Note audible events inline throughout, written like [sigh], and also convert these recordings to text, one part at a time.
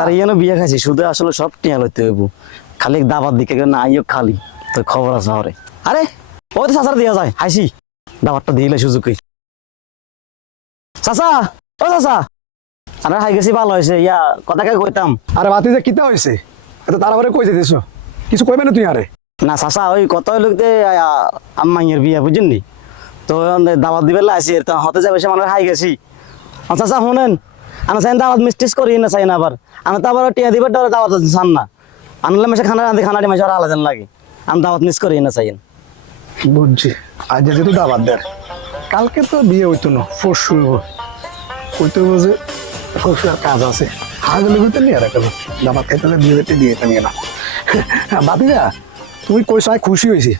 আর ইয়ানো বিয়ে খাইছি শুধু আসলে সব টিয়া লইতে হইব। খালি দাবার দিকে না আইও খালি তো খবর আছে হরে আরে ওই তো চাচার দিয়া যায় হাসি দাবারটা দিলে সুযোগই চাচা ও চাচা। আরে হাই গেছি ভালো হয়েছে ইয়া কথাকে কইতাম? আরে বাতি যে কিতা হয়েছে এত তাড়াতাড়ি কই যেতেছ কিছু কইবে না তুই আরে? না চাচা ওই কত লোকতে আম্মাইয়ের বিয়া বুঝছেন তো দাওয়াত দিবে আসি তো হতে যাবে সে মানুষ হাই গেছি। আর চাচা শুনেন। আমি চাই দাওয়াত মিস্টিস করি, না চাই আবার। আমি তো আবার টিয়া দিবে ডরে দাওয়াত চান না। আনলে মেশে খানা রাঁধি, খানা মাসে আলাদা লাগে। আমি দাওয়াত মিস করি, না চাই বুঝছি। আজ যেহেতু দাবাত দেয় কালকে তো বিয়ে হইতো না, পরশু হইব। যে, পরশু আর কাজ আছে। হাগলে হইতে নিয়ে রাখো দাবাত খাইতে বিয়ে হইতে দিয়ে [laughs] তুমি না বাতিরা তুই কইস খুশি হয়েছি।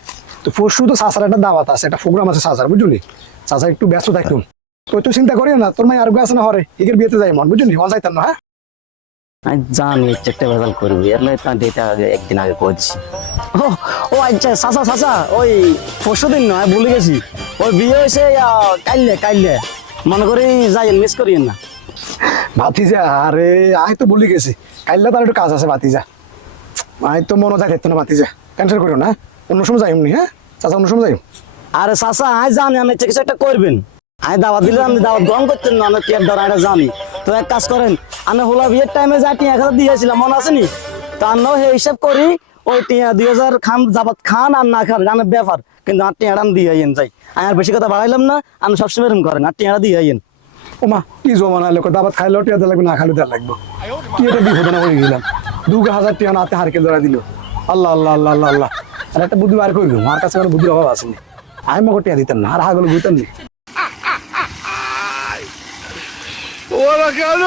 তো পরশু তো সাসার একটা দাবাত আছে, একটা প্রোগ্রাম আছে সাসার, বুঝলি? চাচা একটু ব্যস্ত থাকতুম তুই তো চিন্তা করিও না তোর মাই আর আছে না হরে এগের বিয়েতে যাই মন বুঝলি? মন যাইতাম না হ্যাঁ? আমি জানি চেকটা ভেজাল করবি। এর লাই তার ডেটা আগে একদিন আগে কইছি ও ও আচ্ছা চাচা চাচা ওই পরশু দিন নয় ভুলে গেছি। ওই বিয়ে হয়েছে কাইলে কাইলে। মনে করি যাই মিস করিয়েন না। ভাতিজা আরে আয় তো ভুলে গেছি। কাইলে তার একটু কাজ আছে ভাতিজা। আয় তো মনে যাই থাকতো না ভাতিজা। টেনশন করিও না অন্য সময় যাই এমনি হ্যাঁ? চাচা অন্য সময় যাই আরে চাচা আই জানি আমি চিকিৎসা একটা করবেন। আমি দাওয়াত দিলে আপনি দাওয়াত গ্রহণ করতেন না, আমি পেট ধরা এটা জানি। তো এক কাজ করেন, আমি হোলা বিয়ের টাইমে যা টিয়া খাতা দিয়েছিলাম মনে আছে নি? তো আমিও সেই হিসাব করি, ওই টিয়া দুই হাজার খান যাবাত খান আর না খান জানের ব্যাপার। কিন্তু আর টিয়াটা আমি দিয়ে আইন যাই। আমি আর বেশি কথা বাড়াইলাম না, আমি সবসময় এরকম করেন, আর টিয়াটা দিয়ে আইন ওমা কি জমানা লোক দাবাত খাইলেও টিয়া দেওয়া লাগবে, না খাইলেও দেওয়া লাগবে। কি এটা বিপদ না হয়ে গেলাম। দু হাজার টিয়া হাতে হারকে ধরা দিল। আল্লাহ আল্লাহ আল্লাহ আল্লাহ আল্লাহ। আর একটা বুদ্ধি বার করে দিল কাছে কোনো বুদ্ধির অভাব আসেনি আমি মগে টিয়া দিতাম না, আর হাগল বুঝতাম ওরা কেন